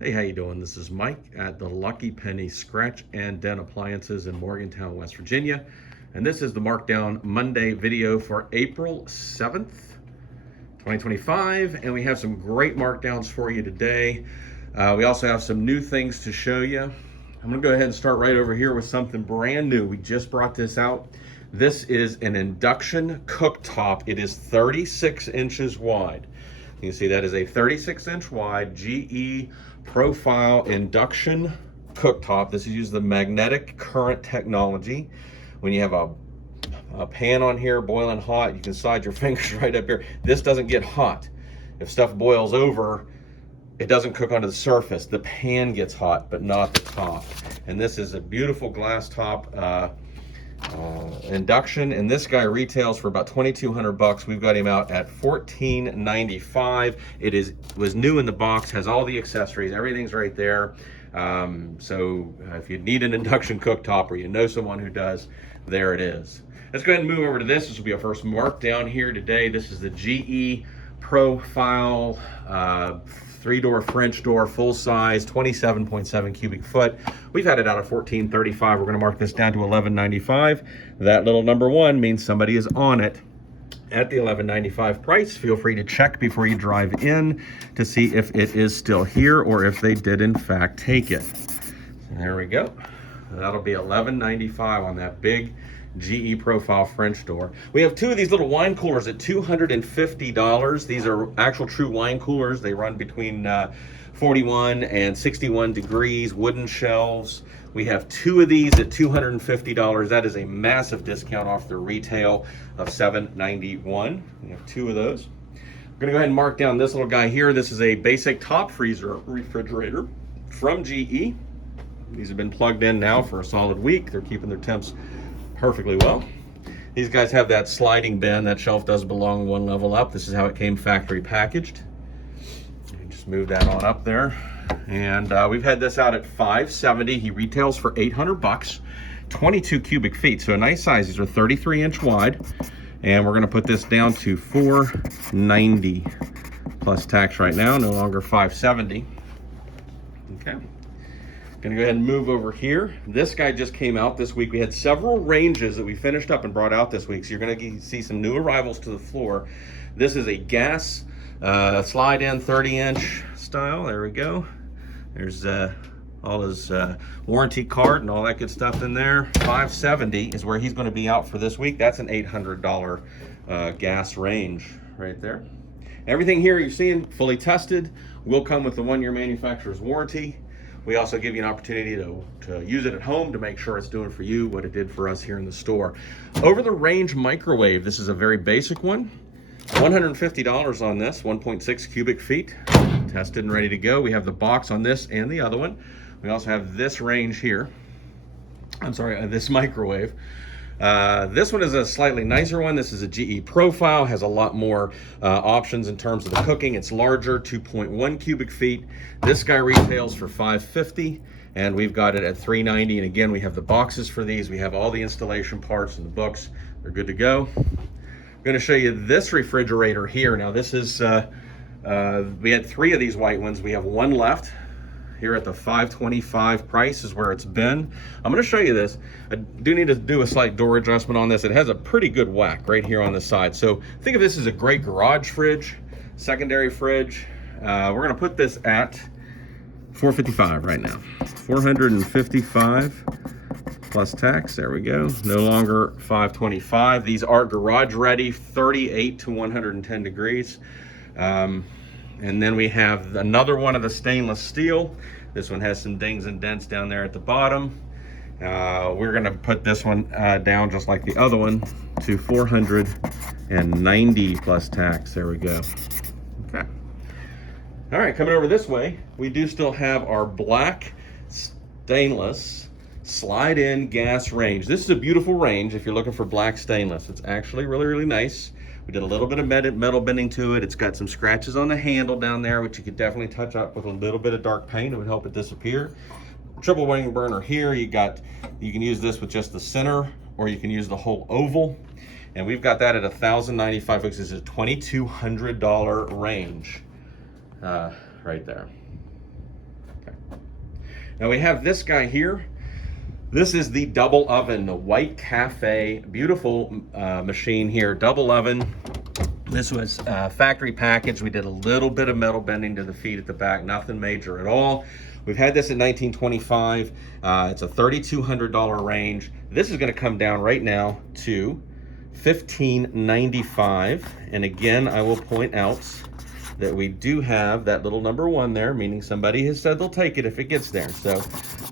Hey, how you doing? This is Mike at the Lucky Penny Scratch and Dent Appliances in Morgantown, West Virginia. And this is the Markdown Monday video for April 7th, 2025. And we have some great markdowns for you today. We also have some new things to show you. I'm gonna go ahead and start right over here with something brand new. We just brought this out. This is an induction cooktop. It is 36 inches wide. You can see that is a 36-inch wide GE profile induction cooktop. This is using the magnetic current technology. When you have a pan on here boiling hot, you can slide your fingers right up here. This doesn't get hot. If stuff boils over, it doesn't cook onto the surface. The pan gets hot, but not the top. And this is a beautiful glass top induction, and this guy retails for about $2,200. We've got him out at $14.95. It was new in the box, has all the accessories, everything's right there. So if you need an induction cooktop or you know someone who does, there it is. Let's go ahead and move over to this. This will be our first markdown here today. This is the GE profile 3-door French door, full size, 27.7 cubic foot. We've had it out at $14.35. We're going to mark this down to $11.95. That little number 1 means somebody is on it at the $11.95 price. Feel free to check before you drive in to see if it is still here or if they did in fact take it. There we go. That'll be $11.95 on that big GE profile French door. We have 2 of these little wine coolers at $250. These are actual true wine coolers. They run between 41 and 61 degrees, wooden shelves. We have 2 of these at $250. That is a massive discount off the retail of $791. We have 2 of those. We're gonna go ahead and mark down this little guy here. This is a basic top freezer refrigerator from GE. These have been plugged in now for a solid week. They're keeping their temps perfectly well. These guys have that sliding bin. That shelf does belong 1 level up. This is how it came factory packaged. Just move that on up there. And we've had this out at $570. He retails for $800, 22 cubic feet. So a nice size. These are 33-inch wide. And we're gonna put this down to $490 plus tax right now, no longer $570. Okay. Gonna go ahead and move over here. This guy just came out this week. We had several ranges that we finished up and brought out this week, so you're gonna see some new arrivals to the floor. This is a gas slide-in 30-inch style. There we go. There's all his warranty card and all that good stuff in there. $570 is where he's gonna be out for this week. That's an $800 gas range right there. Everything here you're seeing fully tested, will come with the 1-year manufacturer's warranty. We also give you an opportunity to use it at home to make sure it's doing for you what it did for us here in the store. Over the range microwave, this is a very basic one. $150 on this, 1.6 cubic feet. Tested and ready to go. We have the box on this and the other one. We also have this range here. I'm sorry, this microwave. This one is a slightly nicer one. This is a GE profile, has a lot more options in terms of the cooking. It's larger, 2.1 cubic feet. This guy retails for $550, and we've got it at $390. And again, we have the boxes for these. We have all the installation parts and the books. They're good to go. I'm going to show you this refrigerator here. Now this is, we had 3 of these white ones. We have 1 left. Here at the $525 price is where it's been. I'm gonna show you this. I do need to do a slight door adjustment on this. It has a pretty good whack right here on the side. So think of this as a great garage fridge, secondary fridge. We're gonna put this at $455 right now. $455 plus tax, there we go. No longer $525. These are garage ready, 38 to 110 degrees. And then we have another one of the stainless steel. This one has some dings and dents down there at the bottom. We're gonna put this one down just like the other one to $490 plus tax. There we go. Okay. All right, coming over this way, we do still have our black stainless slide-in gas range. This is a beautiful range if you're looking for black stainless. It's actually really, really nice. We did a little bit of metal bending to it. It's got some scratches on the handle down there, which you could definitely touch up with a little bit of dark paint. It would help it disappear. Triple wing burner here. You can use this with just the center, or you can use the whole oval. And we've got that at $1,095, which is a $2,200 range right there. Now we have this guy here. This is the double oven, the White Cafe, beautiful machine here, double oven. This was factory packaged. We did a little bit of metal bending to the feet at the back, nothing major at all. We've had this at $1925. It's a $3,200 range. This is gonna come down right now to $1,595. And again, I will point out that we do have that little number 1 there, meaning somebody has said they'll take it if it gets there. So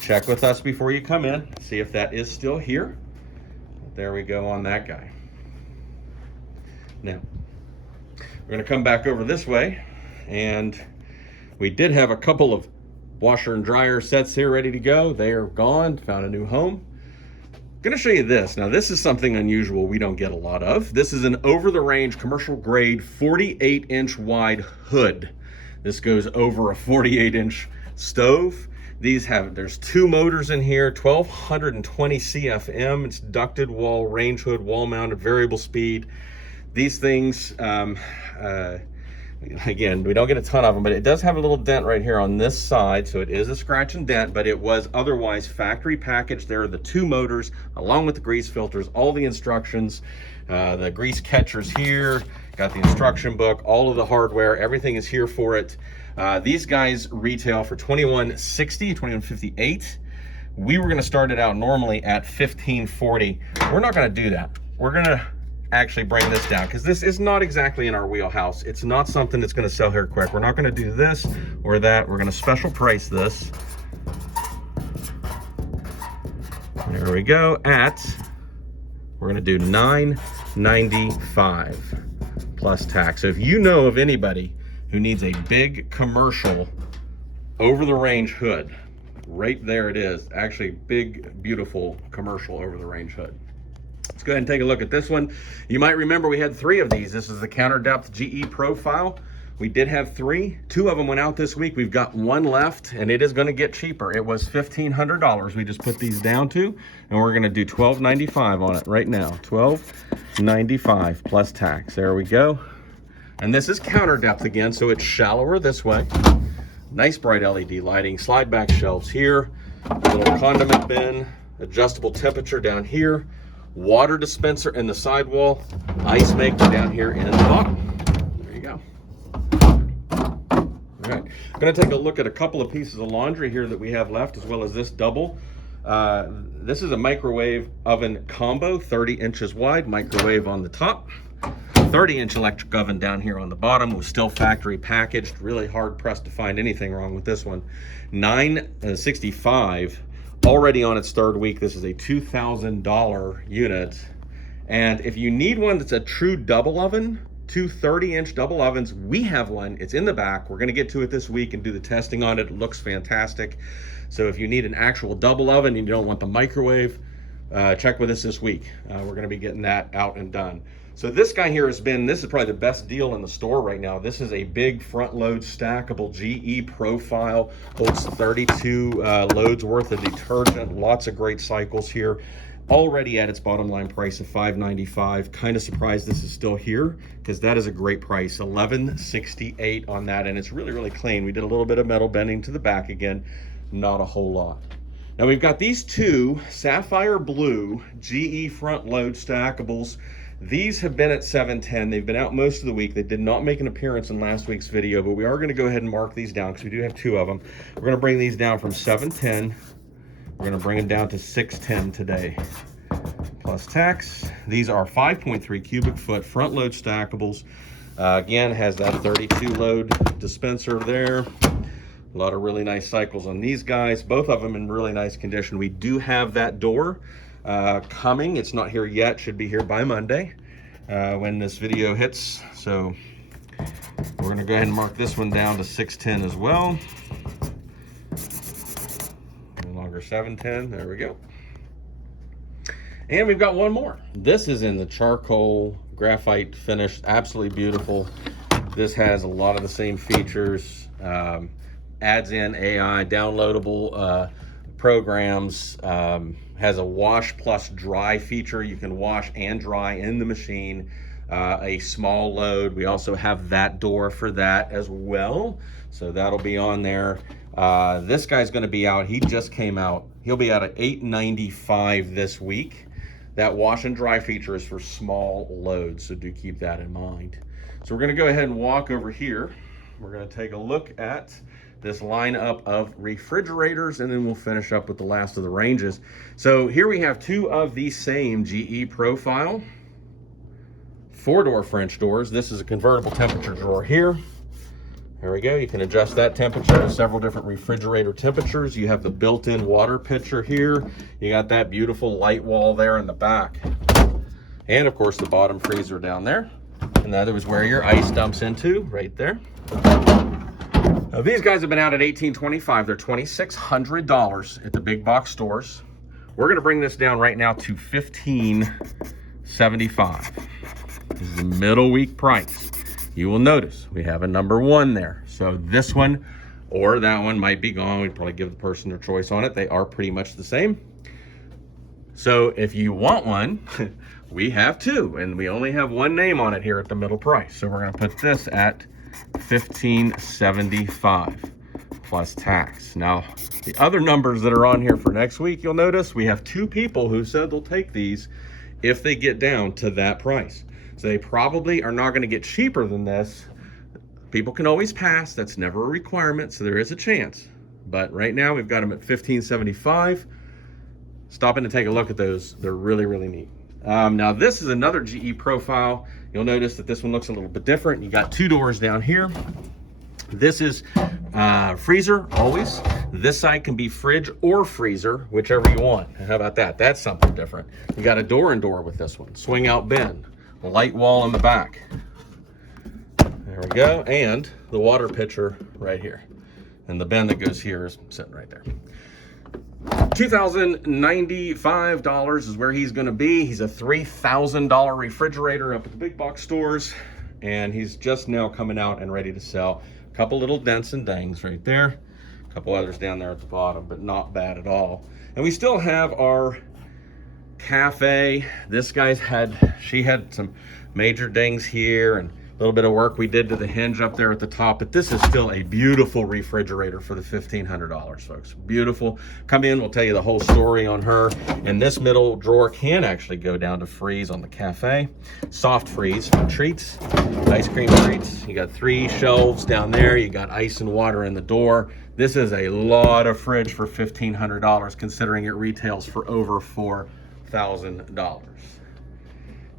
check with us before you come in, see if that is still here. There we go on that guy. Now, we're gonna come back over this way, and we did have a couple of washer and dryer sets here ready to go. They are gone, found a new home. I'm gonna show you this. Now this is something unusual we don't get a lot of. This is an over-the-range commercial grade 48-inch wide hood. This goes over a 48-inch stove. There's 2 motors in here, 1220 CFM. It's ducted wall, range hood, wall mounted, variable speed. These things, again, we don't get a ton of them, but it does have a little dent right here on this side, so it is a scratch and dent, but it was otherwise factory packaged. There are the 2 motors, along with the grease filters, all the instructions, the grease catchers here, got the instruction book, all of the hardware, everything is here for it. These guys retail for $21.60, $21.58. We were gonna start it out normally at $15.40. We're not gonna do that. We're gonna actually bring this down because this is not exactly in our wheelhouse. It's not something that's going to sell here quick. We're not going to do this or that. We're going to special price this. There we go. We're going to do $9.95 plus tax. So if you know of anybody who needs a big commercial over the range hood, right there it is. Actually, big, beautiful commercial over the range hood. Let's go ahead and take a look at this one. You might remember we had 3 of these. This is the counter depth GE profile. We did have 3. 2 of them went out this week. We've got 1 left, and it is going to get cheaper. It was $1,500 we just put these down to, and we're going to do $12.95 on it right now. $12.95 plus tax. There we go. And this is counter depth again, so it's shallower this way. Nice bright LED lighting, slide back shelves here, little condiment bin, adjustable temperature down here, water dispenser in the sidewall, ice maker down here in the bottom. There you go. All right, I'm gonna take a look at a couple of pieces of laundry here that we have left, as well as this double. This is a microwave oven combo, 30 inches wide, microwave on the top. 30-inch electric oven down here on the bottom, was still factory packaged. Really hard pressed to find anything wrong with this one. $965, already on its 3rd week. This is a $2,000 unit. And if you need one that's a true double oven, 2 30-inch double ovens, we have one. It's in the back. We're gonna get to it this week and do the testing on it. It looks fantastic. So if you need an actual double oven and you don't want the microwave, check with us this week. We're gonna be getting that out and done. So this guy here this is probably the best deal in the store right now. This is a big front load stackable GE profile, holds 32 loads worth of detergent, lots of great cycles here. Already at its bottom line price of $5.95. Kind of surprised this is still here because that is a great price, $11.68 on that, and it's really, really clean. We did a little bit of metal bending to the back again, not a whole lot. Now we've got these 2 sapphire blue GE front load stackables. These have been at $7.10. They've been out most of the week. They did not make an appearance in last week's video, but we are going to go ahead and mark these down because we do have 2 of them. We're going to bring these down from $7.10. We're going to bring them down to $6.10 today, plus tax. These are 5.3 cubic foot front load stackables. Again, has that 32 load dispenser there. A lot of really nice cycles on these guys. Both of them in really nice condition. We do have that door coming. It's not here yet. Should be here by Monday when this video hits. So we're going to go ahead and mark this one down to $6.10 as well. No longer $7.10. There we go. And we've got one more. This is in the charcoal graphite finish. Absolutely beautiful. This has a lot of the same features. Adds in AI, downloadable programs, has a wash plus dry feature. You can wash and dry in the machine. A small load. We also have that door for that as well. So that'll be on there. This guy's going to be out. He just came out. He'll be out at $8.95 this week. That wash and dry feature is for small loads, so do keep that in mind. So we're going to go ahead and walk over here. We're going to take a look at this lineup of refrigerators, and then we'll finish up with the last of the ranges. So here we have two of the same GE profile 4-door French doors. This is a convertible temperature drawer here. There we go. You can adjust that temperature to several different refrigerator temperatures. You have the built-in water pitcher here. You got that beautiful light wall there in the back. And of course the bottom freezer down there. And that is where your ice dumps into, right there. Now, these guys have been out at $18.25. They're $2,600 at the big box stores. We're going to bring this down right now to $15.75. This is the middle week price. You will notice we have a number 1 there. So this one or that one might be gone. We'd probably give the person their choice on it. They are pretty much the same. So if you want one, we have 2, and we only have 1 name on it here at the middle price. So we're going to put this at $15.75 plus tax. Now, the other numbers that are on here for next week, you'll notice we have 2 people who said they'll take these if they get down to that price. So they probably are not going to get cheaper than this. People can always pass. That's never a requirement, so there is a chance. But right now, we've got them at $15.75. Stop in to take a look at those. They're really, really neat. Now, this is another GE profile. You'll notice that this one looks a little bit different. You got 2 doors down here. This is freezer, always. This side can be fridge or freezer, whichever you want. How about that? That's something different. You got a door and door with this one. Swing out bin. Light wall in the back. There we go. And the water pitcher right here. And the bin that goes here is sitting right there. $2,095 is where he's going to be. He's a $3,000 refrigerator up at the big box stores, and he's just now coming out and ready to sell. A couple little dents and dangs right there, a couple others down there at the bottom, but not bad at all. And we still have our cafe. This guy's she had some major dings here and a little bit of work we did to the hinge up there at the top, but this is still a beautiful refrigerator for the $1,500, folks. Beautiful. Come in, we'll tell you the whole story on her. And this middle drawer can actually go down to freeze on the cafe. Soft freeze for treats, ice cream treats. You got 3 shelves down there. You got ice and water in the door. This is a lot of fridge for $1,500, considering it retails for over $4,000.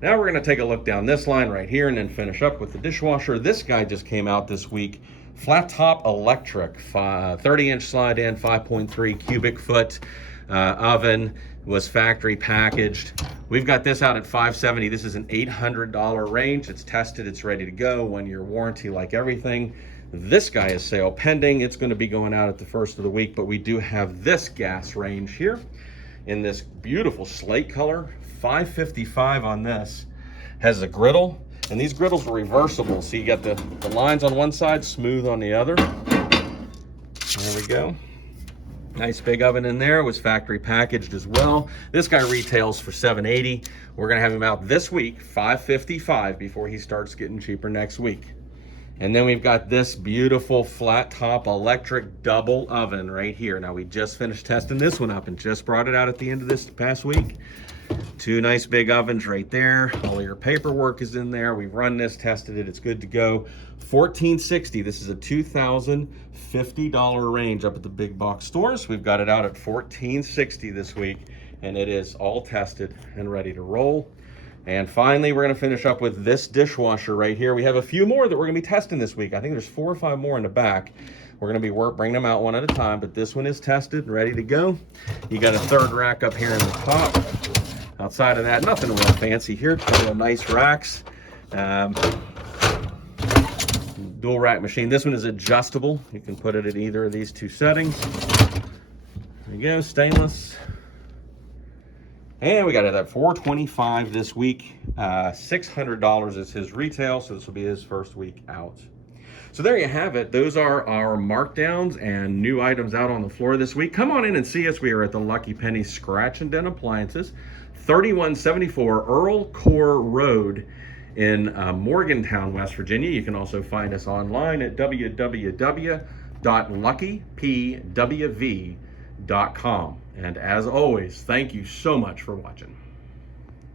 Now we're going to take a look down this line right here and then finish up with the dishwasher. This guy just came out this week. Flat top electric, 30-inch slide in, 5.3 cubic foot oven, was factory packaged. We've got this out at $570. This is an $800 range. It's tested, it's ready to go, 1-year warranty like everything. This guy is sale pending. It's going to be going out at the first of the week, but we do have this gas range here in this beautiful slate color. $555 on this. Has a griddle, and these griddles are reversible, so you got the lines on one side, smooth on the other. There we go. Nice big oven in there. Was factory packaged as well. This guy retails for $780. We're gonna have him out this week, $555, before he starts getting cheaper next week. And then we've got this beautiful flat top electric double oven right here. Now, we just finished testing this one up and just brought it out at the end of this past week. 2 nice big ovens right there. All your paperwork is in there. We've run this, tested it, it's good to go. $1,460. This is a $2,050 range up at the big box stores. We've got it out at $1,460 this week, and it is all tested and ready to roll. And finally, we're going to finish up with this dishwasher right here. We have a few more that we're going to be testing this week. I think there's 4 or 5 more in the back. We're going to be bringing them out one at a time, but this one is tested and ready to go. You got a 3rd rack up here in the top. Outside of that, nothing real fancy here. Real nice racks. Dual rack machine. This one is adjustable. You can put it at either of these 2 settings. There you go, stainless. And we got it at $425 this week. $600 is his retail, so this will be his first week out. So there you have it. Those are our markdowns and new items out on the floor this week. Come on in and see us. We are at the Lucky Penny Scratch and Dent Appliances, 3174 Earl Core Road in Morgantown, West Virginia. You can also find us online at www.markdowns, shop.LuckyPennyWV.com. And as always, thank you so much for watching.